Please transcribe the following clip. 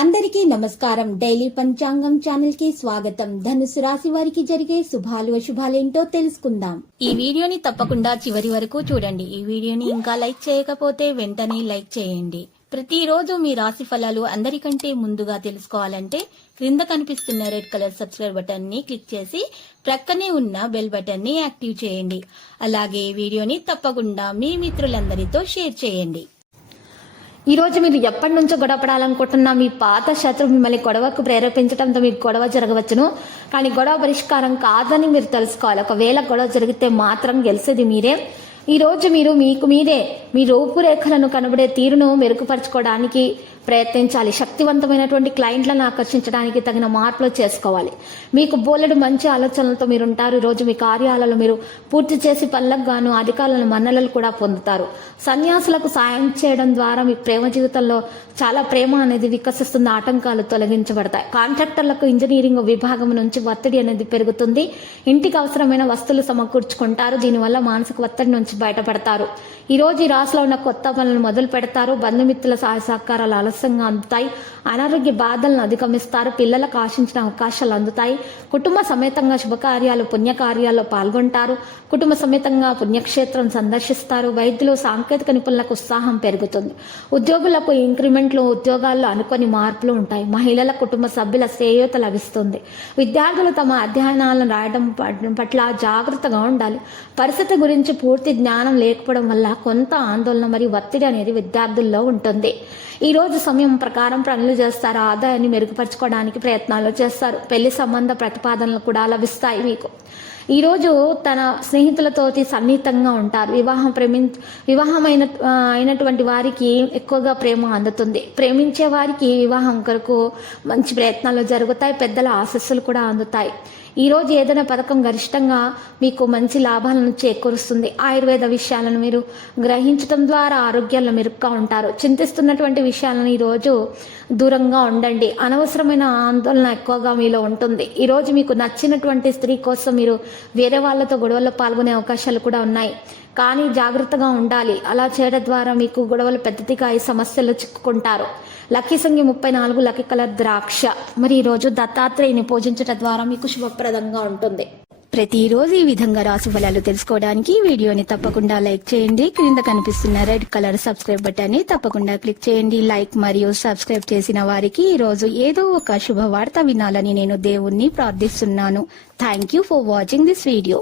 అందరికీ నమస్కారం. డైలీ పంచాంగం ఛానల్ కి స్వాగతం. ధనుసు రాశి వారికి జరిగే శుభాలు అశుభాలేంటో తెలుసుకుందాం. ఈ వీడియోని తప్పకుండా చివరి వరకు చూడండి. ఈ వీడియోని ఇంకా లైక్ చేయకపోతే వెంటనే లైక్ చేయండి. ప్రతిరోజు మీ రాశి ఫలాలు అందరికంటే ముందుగా తెలుసుకోవాలంటే క్రింద కనిపిస్తున్న రెడ్ కలర్ సబ్స్క్రైబ్ బటన్ ని క్లిక్ చేసి ప్రక్కనే ఉన్న బెల్ బటన్ ని యాక్టివ్ చేయండి. అలాగే వీడియోని తప్పకుండా మీ మిత్రులందరితో షేర్ చేయండి. ఈ రోజు మీరు ఎప్పటి నుంచో గొడవపడాలనుకుంటున్నా మీ పాత శత్రువు మిమ్మల్ని గొడవకు ప్రేరేపించడంతో మీకు గొడవ జరగవచ్చును. కానీ గొడవ పరిష్కారం కాదని మీరు తెలుసుకోవాలి. ఒకవేళ గొడవ జరిగితే మాత్రం గెలిచేది మీరే. ఈ రోజు మీరు మీకు మీరే మీ రూపురేఖలను కనబడే తీరును మెరుగుపరచుకోవడానికి ప్రయత్నించాలి. శక్తివంతమైనటువంటి క్లయింట్లను ఆకర్షించడానికి తగిన మార్పులు చేసుకోవాలి. మీకు బోలెడు మంచి ఆలోచనలతో మీరు ఉంటారు. ఈరోజు మీ కార్యాలలో మీరు పూర్తి చేసి పనులకు గాను అధికారుల మన్ననలు కూడా పొందుతారు. సన్యాసులకు సాయం చేయడం ద్వారా మీ ప్రేమ జీవితంలో చాలా ప్రేమ అనేది వికసిస్తుంది. ఆటంకాలు తొలగించబడతాయి. కాంట్రాక్టర్లకు ఇంజనీరింగ్ విభాగం నుంచి ఒత్తిడి అనేది పెరుగుతుంది. ఇంటికి అవసరమైన వస్తువులు సమకూర్చుకుంటారు. దీనివల్ల మానసిక ఒత్తిడి నుంచి బయటపడతారు. ఈ రోజు ఈ రాశిలో ఉన్న కొత్త పనులను మొదలు పెడతారు. బంధుమిత్రుల సహాయ సహకారాలు ఆలస్యంగా అందుతాయి. అనారోగ్య బాధలను అధిగమిస్తారు. పిల్లలకు ఆశించిన అవకాశాలు అందుతాయి. కుటుంబ సమేతంగా శుభకార్యాలు పుణ్యకార్యాల్లో పాల్గొంటారు. కుటుంబ సమేతంగా పుణ్యక్షేత్రం సందర్శిస్తారు. వైద్యులు సాంకేతిక నిపుణులకు ఉత్సాహం పెరుగుతుంది. ఉద్యోగులకు ఇంక్రిమెంట్లు ఉద్యోగాల్లో అనుకోని మార్పులు ఉంటాయి. మహిళల కుటుంబ సభ్యుల శ్రేయోత లభిస్తుంది. విద్యార్థులు తమ అధ్యయనాలను రాయడం పట్ల జాగ్రత్తగా ఉండాలి. పరిస్థితి గురించి పూర్తి జ్ఞానం లేకపోవడం వల్ల కొంత ఆందోళన మరియు ఒత్తిడి అనేది విద్యార్థుల్లో ఉంటుంది. ఈ రోజు సమయం ప్రకారం పనులు చేస్తారు. ఆదాయాన్ని మెరుగుపరచుకోవడానికి ప్రయత్నాలు చేస్తారు. పెళ్లి సంబంధ ప్రతిపాదనలు కూడా లభిస్తాయి. మీకు ఈ రోజు తన స్నేహితులతోటి సన్నిహితంగా ఉంటారు. అయినటువంటి వారికి ఎక్కువగా ప్రేమ అందుతుంది. ప్రేమించే వారికి వివాహం కొరకు మంచి ప్రయత్నాలు జరుగుతాయి. పెద్దల ఆశస్సులు కూడా అందుతాయి. ఈ రోజు ఏదైనా పథకం గరిష్టంగా మీకు మంచి లాభాలను చేకూరుస్తుంది. ఆయుర్వేద విషయాలను మీరు గ్రహించడం ద్వారా ఆరోగ్యాల్లో మెరుగ్గా ఉంటారు. చింతిస్తున్నటువంటి విషయాలను ఈరోజు దూరంగా ఉండండి. అనవసరమైన ఆందోళన ఎక్కువగా మీలో ఉంటుంది. ఈరోజు మీకు నచ్చినటువంటి స్త్రీ కోసం మీరు వేరే వాళ్ళతో గొడవల్లో పాల్గొనే అవకాశాలు కూడా ఉన్నాయి. కానీ జాగ్రత్తగా ఉండాలి. అలా చేయడం ద్వారా మీకు గొడవలు పెద్దదిగా ఈ సమస్యలు చిక్కుకుంటారు. లక్కీ సంఖ్య 34, లక్కీ కలర్ ద్రాక్ష. మరి ఈరోజు దత్తాత్రేయుని పూజించడం ద్వారా మీకు శుభప్రదంగా ఉంటుంది. ప్రతిరోజు ఈ విధంగా రాశి ఫలాలు తెలుసుకోవడానికి వీడియోని తప్పకుండా లైక్ చేయండి. క్రింద కనిపిస్తున్న రెడ్ కలర్ సబ్స్క్రైబ్ బటన్ ని తప్పకుండా క్లిక్ చేయండి. లైక్ మరియు సబ్స్క్రైబ్ చేసిన వారికి ఈ రోజు ఏదో ఒక శుభవార్త వినాలని నేను దేవుణ్ణి ప్రార్థిస్తున్నాను. Thank you for watching this video.